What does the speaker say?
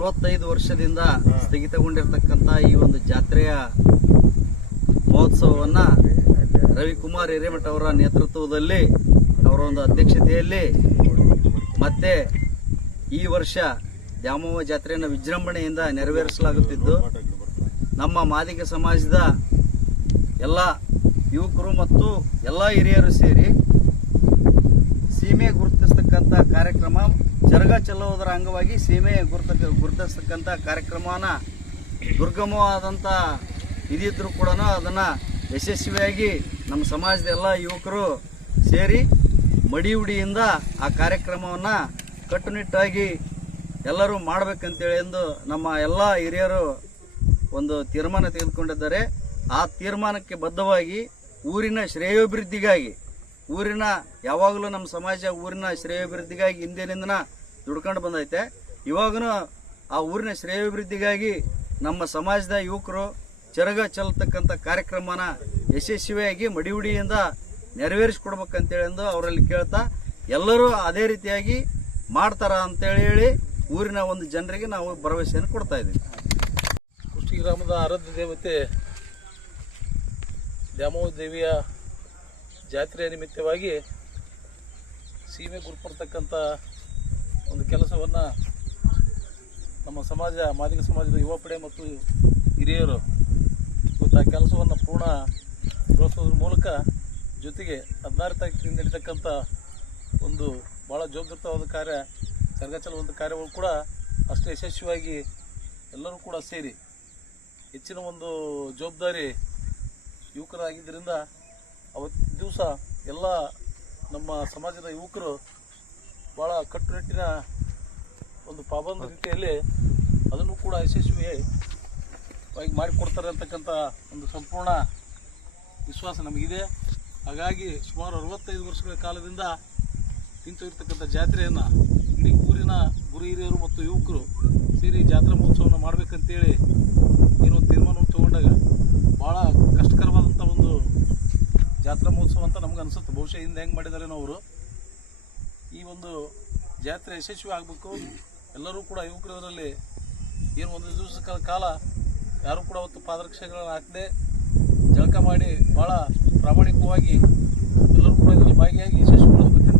ಅರವತ್ತೈದು ವರ್ಷದಿಂದ ಸ್ಥಗಿತಗೊಂಡಿರ್ತಕ್ಕಂಥ ಈ ಒಂದು ಜಾತ್ರೆಯ ಮಹೋತ್ಸವವನ್ನ ರವಿಕುಮಾರ್ ಹಿರೇಮಠ ಅವರ ನೇತೃತ್ವದಲ್ಲಿ ಅವರ ಒಂದು ಅಧ್ಯಕ್ಷತೆಯಲ್ಲಿ ಮತ್ತೆ ಈ ವರ್ಷ ದ್ಯಾಮವ್ವ ಜಾತ್ರೆಯನ್ನು ವಿಜೃಂಭಣೆಯಿಂದ ನೆರವೇರಿಸಲಾಗುತ್ತಿದ್ದು ನಮ್ಮ ಮಾದಿಗ ಸಮಾಜದ ಎಲ್ಲ ಯುವಕರು ಮತ್ತು ಎಲ್ಲ ಹಿರಿಯರು ಸೇರಿ ಸೀಮೆ ಗುರುತಿಸ್ತಕ್ಕಂಥ ಕಾರ್ಯಕ್ರಮ ಜರಗ ಚೆಲ್ಲುವುದರ ಅಂಗವಾಗಿ ಸೀಮೆ ಗುರುತ ಗುರುತಿಸ್ತಕ್ಕಂಥ ಕಾರ್ಯಕ್ರಮನ ದುರ್ಗಮವಾದಂಥ ಇದಿದ್ರು ಕೂಡ ಅದನ್ನು ಯಶಸ್ವಿಯಾಗಿ ನಮ್ಮ ಸಮಾಜದ ಎಲ್ಲ ಯುವಕರು ಸೇರಿ ಮಡಿ ಉಡಿಯಿಂದ ಆ ಕಾರ್ಯಕ್ರಮವನ್ನು ಕಟ್ಟುನಿಟ್ಟಾಗಿ ಎಲ್ಲರೂ ಮಾಡಬೇಕಂತೇಳಿ ಎಂದು ನಮ್ಮ ಎಲ್ಲ ಹಿರಿಯರು ಒಂದು ತೀರ್ಮಾನ ತೆಗೆದುಕೊಂಡಿದ್ದಾರೆ. ಆ ತೀರ್ಮಾನಕ್ಕೆ ಬದ್ಧವಾಗಿ ಊರಿನ ಶ್ರೇಯೋಭಿವೃದ್ಧಿಗಾಗಿ ಊರಿನ ಯಾವಾಗಲೂ ನಮ್ಮ ಸಮಾಜ ಊರಿನ ಶ್ರೇಯೋಭಿವೃದ್ಧಿಗಾಗಿ ಹಿಂದಿನಿಂದನ ದುಡ್ಕೊಂಡು ಬಂದೈತೆ. ಇವಾಗೂ ಆ ಊರಿನ ಶ್ರೇಯೋಭಿವೃದ್ಧಿಗಾಗಿ ನಮ್ಮ ಸಮಾಜದ ಯುವಕರು ಚರಗ ಚೆಲ್ತಕ್ಕಂಥ ಕಾರ್ಯಕ್ರಮನ ಯಶಸ್ವಿಯಾಗಿ ಮಡಿಹುಡಿಯಿಂದ ನೆರವೇರಿಸ್ಕೊಡ್ಬೇಕಂತೇಳಿ ಎಂದು ಅವರಲ್ಲಿ ಕೇಳ್ತಾ, ಎಲ್ಲರೂ ಅದೇ ರೀತಿಯಾಗಿ ಮಾಡ್ತಾರ ಅಂತೇಳಿ ಹೇಳಿ ಊರಿನ ಒಂದು ಜನರಿಗೆ ನಾವು ಭರವಸೆಯನ್ನು ಕೊಡ್ತಾ ಇದ್ದೀವಿ. ಕುಷ್ಟಿ ಗ್ರಾಮದ ಆರಾಧ್ಯ ದೇವತೆ ದ್ಯಾಮೋ ದೇವಿಯ ಜಾತ್ರೆಯ ನಿಮಿತ್ತವಾಗಿ ಸೀಮೆ ಗುರುಪಡ್ತಕ್ಕಂಥ ಒಂದು ಕೆಲಸವನ್ನು ನಮ್ಮ ಸಮಾಜ, ಮಾದಿಗ ಸಮಾಜದ ಯುವ ಪಡೆ ಮತ್ತು ಹಿರಿಯರು ಇವತ್ತು ಆ ಕೆಲಸವನ್ನು ಪೂರ್ಣಗೊಳಿಸೋದ್ರ ಮೂಲಕ ಜೊತೆಗೆ ಹದಿನಾರು ತಾರೀಕಿನಿಂದ ನಡೀತಕ್ಕಂಥ ಒಂದು ಭಾಳ ಜವಾಬ್ದಾರಿತವಾದ ಕಾರ್ಯ ಒಂದು ಕಾರ್ಯಗಳು ಕೂಡ ಅಷ್ಟೇ ಯಶಸ್ವಿಯಾಗಿ ಎಲ್ಲರೂ ಕೂಡ ಸೇರಿ ಹೆಚ್ಚಿನ ಒಂದು ಜವಾಬ್ದಾರಿ ಯುವಕರಾಗಿದ್ದರಿಂದ ಅವತ್ತು ದಿವಸ ಎಲ್ಲ ನಮ್ಮ ಸಮಾಜದ ಯುವಕರು ಭಾಳ ಕಟ್ಟುನಿಟ್ಟಿನ ಒಂದು ಪಾಬಂದ ರೀತಿಯಲ್ಲಿ ಅದನ್ನು ಕೂಡ ಯಶಸ್ವಿಯಾಗಿ ಮಾಡಿಕೊಡ್ತಾರೆ ಅಂತಕ್ಕಂಥ ಒಂದು ಸಂಪೂರ್ಣ ವಿಶ್ವಾಸ ನಮಗಿದೆ. ಹಾಗಾಗಿ ಸುಮಾರು ಅರವತ್ತೈದು ವರ್ಷಗಳ ಕಾಲದಿಂದ ನಿಂತು ಇರ್ತಕ್ಕಂಥ ಜಾತ್ರೆಯನ್ನು ಇಡೀ ಊರಿನ ಗುರು ಹಿರಿಯರು ಮತ್ತು ಯುವಕರು ಸೇರಿ ಜಾತ್ರಾ ಮಹೋತ್ಸವವನ್ನು ಮಾಡಬೇಕಂತೇಳಿ ಏನೋ ತೀರ್ಮಾನವನ್ನು ತಗೊಂಡಾಗ ಭಾಳ ಕಷ್ಟಕರವಾದಂಥ ಒಂದು ಜಾತ್ರಾ ಮಹೋತ್ಸವ ಅಂತ ನಮ್ಗೆ ಅನಿಸುತ್ತೆ. ಬಹುಶಃ ಹಿಂದೆ ಹೆಂಗೆ ಮಾಡಿದಾರೇನೋ ಅವರು. ಈ ಒಂದು ಜಾತ್ರೆ ಯಶಸ್ವಿ ಆಗಬೇಕು. ಎಲ್ಲರೂ ಕೂಡ ಯುವಕರಲ್ಲಿ ಏನು ಒಂದು ದಿವಸ ಕಾಲ ಯಾರೂ ಕೂಡ ಅವತ್ತು ಪಾದರಕ್ಷೆಗಳನ್ನು ಹಾಕದೆ ಜಳಕ ಮಾಡಿ ಭಾಳ ಪ್ರಾಮಾಣಿಕವಾಗಿ ಎಲ್ಲರೂ ಕೂಡ ಇದರಲ್ಲಿ ಭಾಗಿಯಾಗಿ ಯಶಸ್ವಿ ಕಳಕಳಿಯನ್ನು